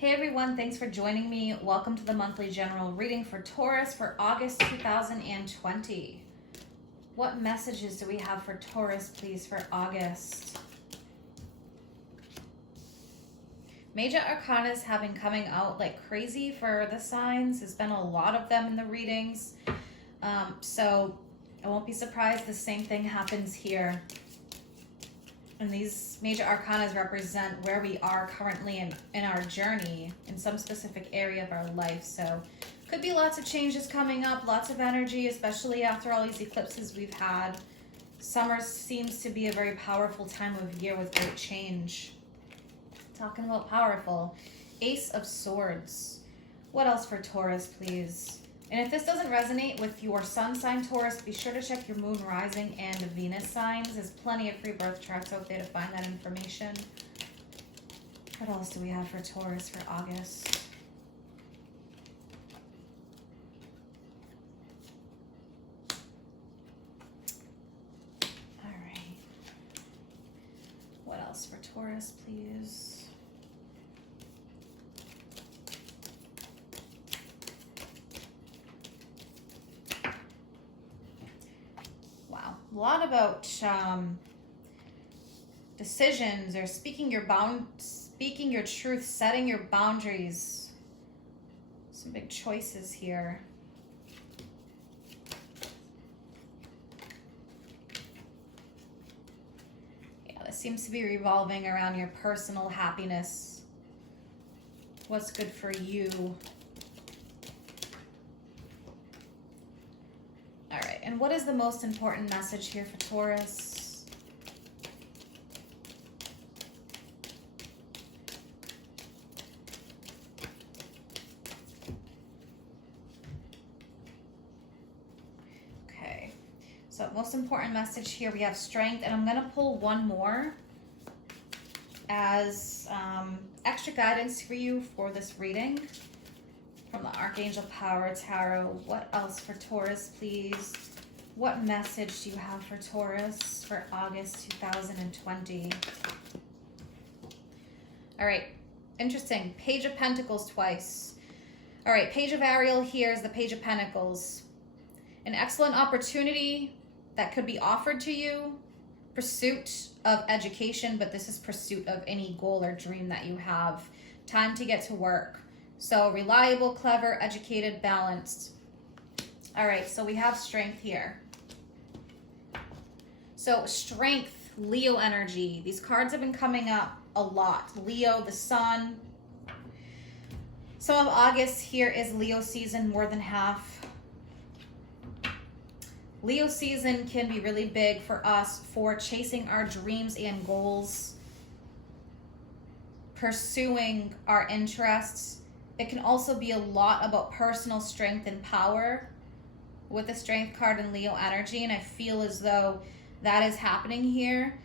Hey everyone, thanks for joining me. Welcome to the monthly general reading for Taurus for August 2020. What messages do we have for Taurus, please, for August? Major arcanas have been coming out like crazy for the signs. There's been a lot of them in the readings. So I won't be surprised the same thing happens here. And these major arcanas represent where we are currently in our journey in some specific area of our life. So could be lots of changes coming up, lots of energy, especially after all these eclipses we've had. Summer seems to be a very powerful time of year with great change. Talking about powerful, Ace of Swords. What else for Taurus, please? And if this doesn't resonate with your sun sign, Taurus, be sure to check your moon, rising, and Venus signs. There's plenty of free birth charts out there to find that information. What else do we have for Taurus for August? All right. What else for Taurus, please? A lot about decisions or speaking your truth, setting your boundaries. Some big choices here. Yeah, this seems to be revolving around your personal happiness. What's good for you? And what is the most important message here for Taurus? Okay, so most important message here, we have strength, and I'm going to pull one more as extra guidance for you for this reading from the Archangel Power Tarot. What else for Taurus, please? What message do you have for Taurus for August 2020? All right, interesting. Page of Pentacles twice. All right, Page of Ariel here is the Page of Pentacles. An excellent opportunity that could be offered to you. Pursuit of education, but this is pursuit of any goal or dream that you have. Time to get to work. So reliable, clever, educated, balanced. All right, so we have strength here. So strength, Leo energy. These cards have been coming up a lot. Leo, the sun. Some of August here is Leo season, more than half. Leo season can be really big for us for chasing our dreams and goals, pursuing our interests. It can also be a lot about personal strength and power with the strength card and Leo energy, and I feel as though that is happening here.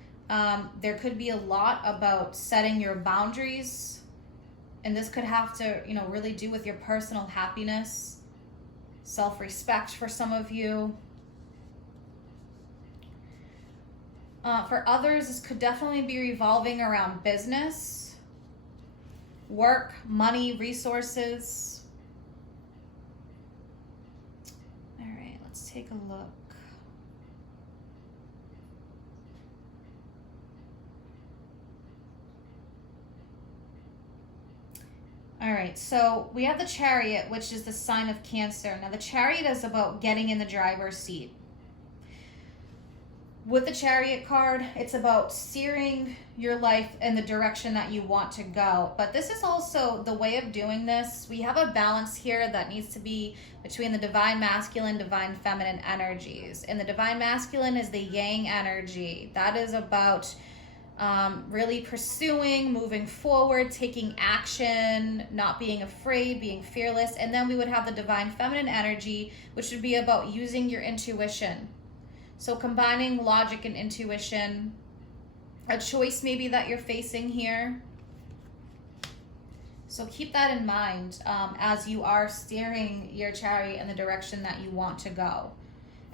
There could be a lot about setting your boundaries, and this could have to, really do with your personal happiness, self-respect for some of you. For others, this could definitely be revolving around business, work, money, resources. All right, let's take a look. All right, so we have the Chariot, which is the sign of Cancer. Now, the Chariot is about getting in the driver's seat. With the Chariot card, it's about steering your life in the direction that you want to go. But this is also the way of doing this. We have a balance here that needs to be between the divine masculine, divine feminine energies. And the divine masculine is the yang energy. That is about really pursuing, moving forward, taking action, not being afraid, being fearless. And then we would have the divine feminine energy, which would be about using your intuition. So combining logic and intuition, a choice maybe that you're facing here. So keep that in mind as you are steering your chariot in the direction that you want to go.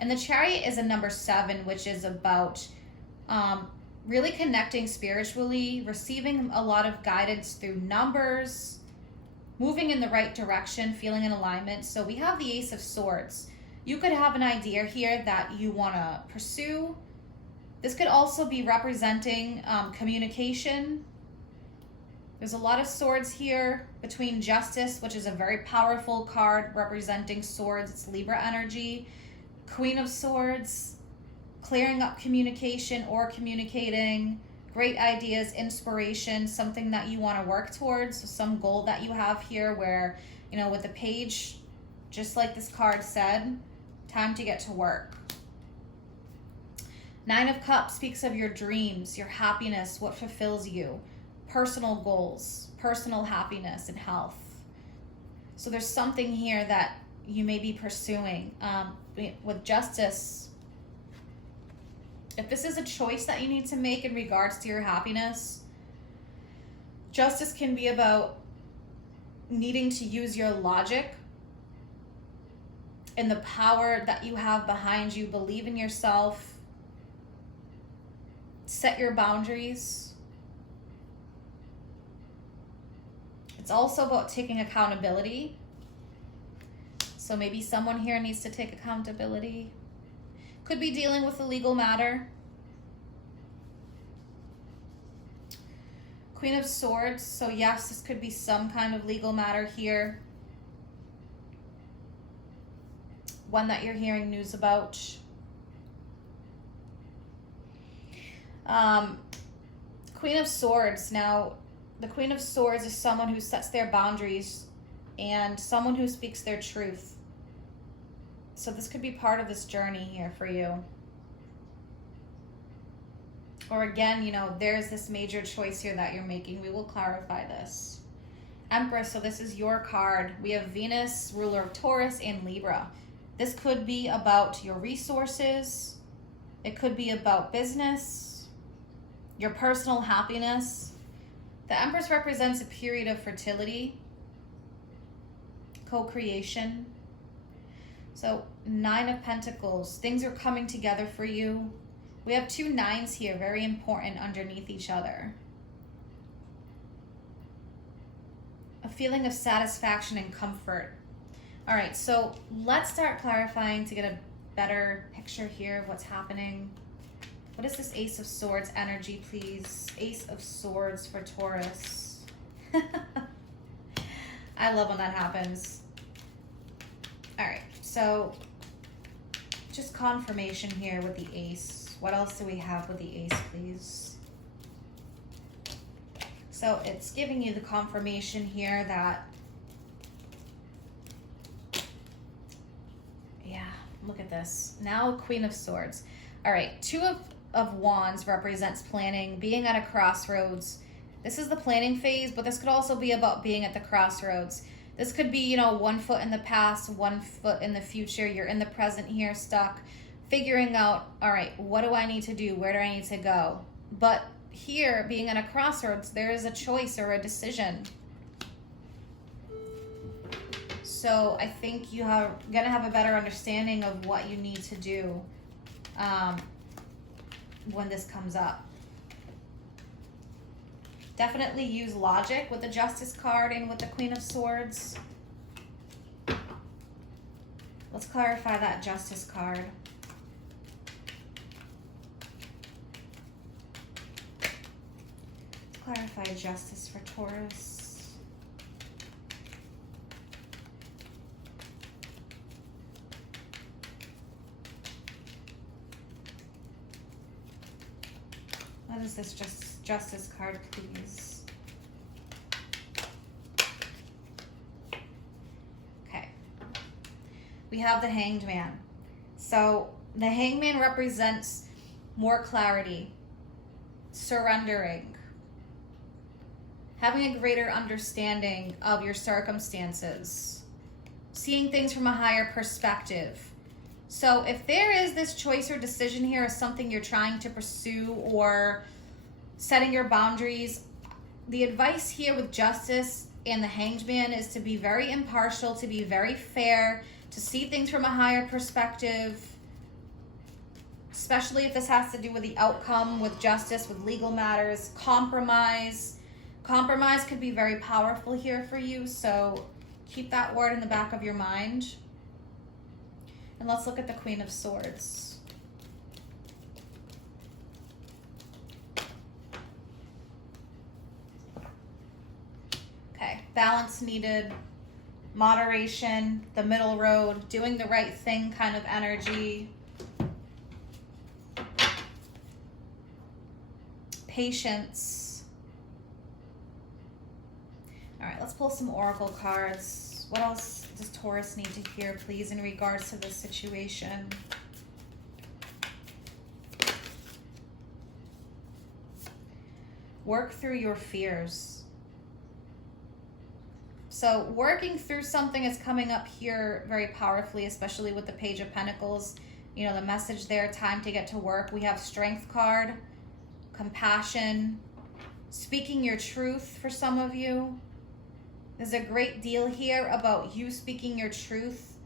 And the Chariot is a number 7, which is about really connecting spiritually, receiving a lot of guidance through numbers, moving in the right direction, feeling in alignment. So we have the Ace of Swords. You could have an idea here that you want to pursue. This could also be representing communication. There's a lot of swords here between Justice, which is a very powerful card representing swords. It's Libra energy. Queen of Swords, clearing up communication or communicating. Great ideas, inspiration, something that you want to work towards. So some goal that you have here where, you know, with the page, just like this card said, time to get to work. Nine of Cups speaks of your dreams, your happiness, what fulfills you, personal goals, personal happiness and health. So there's something here that you may be pursuing. With Justice, if this is a choice that you need to make in regards to your happiness, Justice can be about needing to use your logic and the power that you have behind you. Believe in yourself. Set your boundaries. It's also about taking accountability. So maybe someone here needs to take accountability. Could be dealing with a legal matter. Queen of Swords. So yes, this could be some kind of legal matter here. One that you're hearing news about. Queen of Swords. Now, the Queen of Swords is someone who sets their boundaries and someone who speaks their truth. So this could be part of this journey here for you. Or again, you know, there's this major choice here that you're making. We will clarify this. Empress, so this is your card. We have Venus, ruler of Taurus, and Libra. This could be about your resources. It could be about business, your personal happiness. The Empress represents a period of fertility, co-creation. So 9 of Pentacles, things are coming together for you. We have 2 nines here, very important underneath each other. A feeling of satisfaction and comfort. All right, so let's start clarifying to get a better picture here of what's happening. What is this Ace of Swords energy, please? Ace of Swords for Taurus. I love when that happens. All right, so just confirmation here with the Ace. What else do we have with the Ace, please? So it's giving you the confirmation here that, yeah, look at this. Now Queen of Swords. All right, 2 of Wands represents planning, being at a crossroads. This is the planning phase, but this could also be about being at the crossroads. This could be, you know, 1 foot in the past, 1 foot in the future. You're in the present here, stuck, figuring out, all right, what do I need to do? Where do I need to go? But here, being at a crossroads, there is a choice or a decision. So I think you're going to have a better understanding of what you need to do when this comes up. Definitely use logic with the Justice card and with the Queen of Swords. Let's clarify that Justice card. Let's clarify Justice for Taurus. What is this Justice card, please? Okay. We have the Hanged Man. So the Hanged Man represents more clarity, surrendering, having a greater understanding of your circumstances, seeing things from a higher perspective. So if there is this choice or decision here or something you're trying to pursue or setting your boundaries, the advice here with Justice and the Hanged Man is to be very impartial, to be very fair, to see things from a higher perspective, especially if this has to do with the outcome, with justice, with legal matters, compromise. Compromise could be very powerful here for you, so keep that word in the back of your mind. And let's look at the Queen of Swords. Okay, balance needed, moderation, the middle road, doing the right thing kind of energy. Patience. All right, let's pull some oracle cards. What else does Taurus need to hear, please, in regards to this situation? Work through your fears. So working through something is coming up here very powerfully, especially with the Page of Pentacles. You know, the message there, time to get to work. We have Strength card, compassion, speaking your truth for some of you. There's a great deal here about you speaking your truth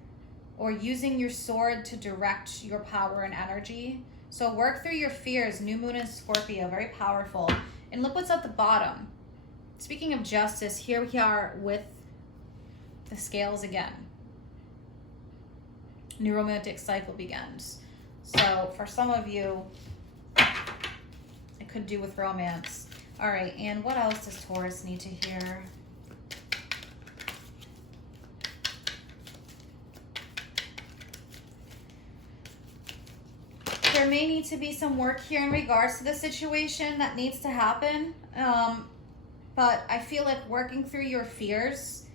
or using your sword to direct your power and energy. So work through your fears. New moon in Scorpio, very powerful. And look what's at the bottom. Speaking of justice, here we are with the scales again. New romantic cycle begins. So for some of you, it could do with romance. All right, and what else does Taurus need to hear? There may need to be some work here in regards to the situation that needs to happen. But I feel like working through your fears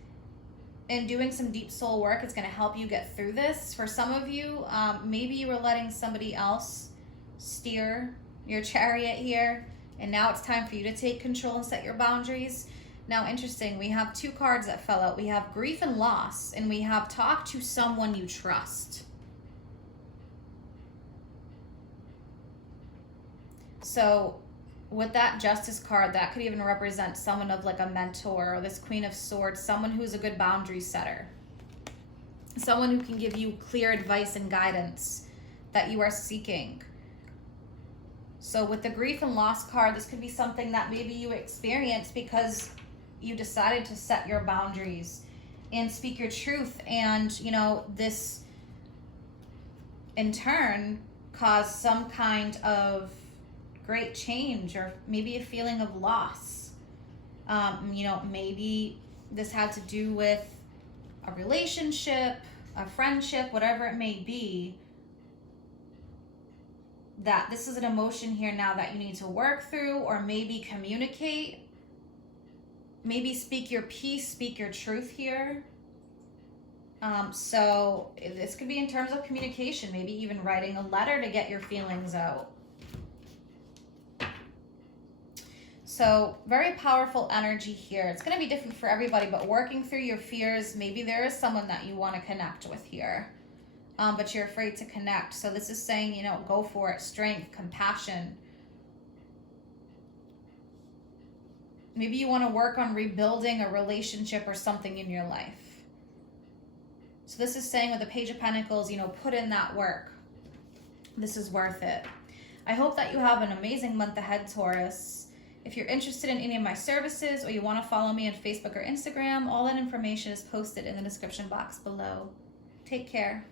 and doing some deep soul work is going to help you get through this. For some of you, maybe you were letting somebody else steer your chariot here, and now it's time for you to take control and set your boundaries. Now, interesting, we have two cards that fell out. We have grief and loss, and we have talk to someone you trust. So with that Justice card, that could even represent someone of like a mentor, or this Queen of Swords, someone who's a good boundary setter. Someone who can give you clear advice and guidance that you are seeking. So with the grief and loss card, this could be something that maybe you experienced because you decided to set your boundaries and speak your truth. And, you know, this in turn caused some kind of great change, or maybe a feeling of loss. You know, maybe this had to do with a relationship, a friendship, whatever it may be, that this is an emotion here now that you need to work through, or maybe communicate, maybe speak your piece, speak your truth here. So this could be in terms of communication, maybe even writing a letter to get your feelings out. So very powerful energy here. It's going to be different for everybody, but working through your fears, maybe there is someone that you want to connect with here, but you're afraid to connect. So this is saying, you know, go for it. Strength, compassion. Maybe you want to work on rebuilding a relationship or something in your life. So this is saying with the Page of Pentacles, you know, put in that work. This is worth it. I hope that you have an amazing month ahead, Taurus. If you're interested in any of my services, or you want to follow me on Facebook or Instagram, all that information is posted in the description box below. Take care.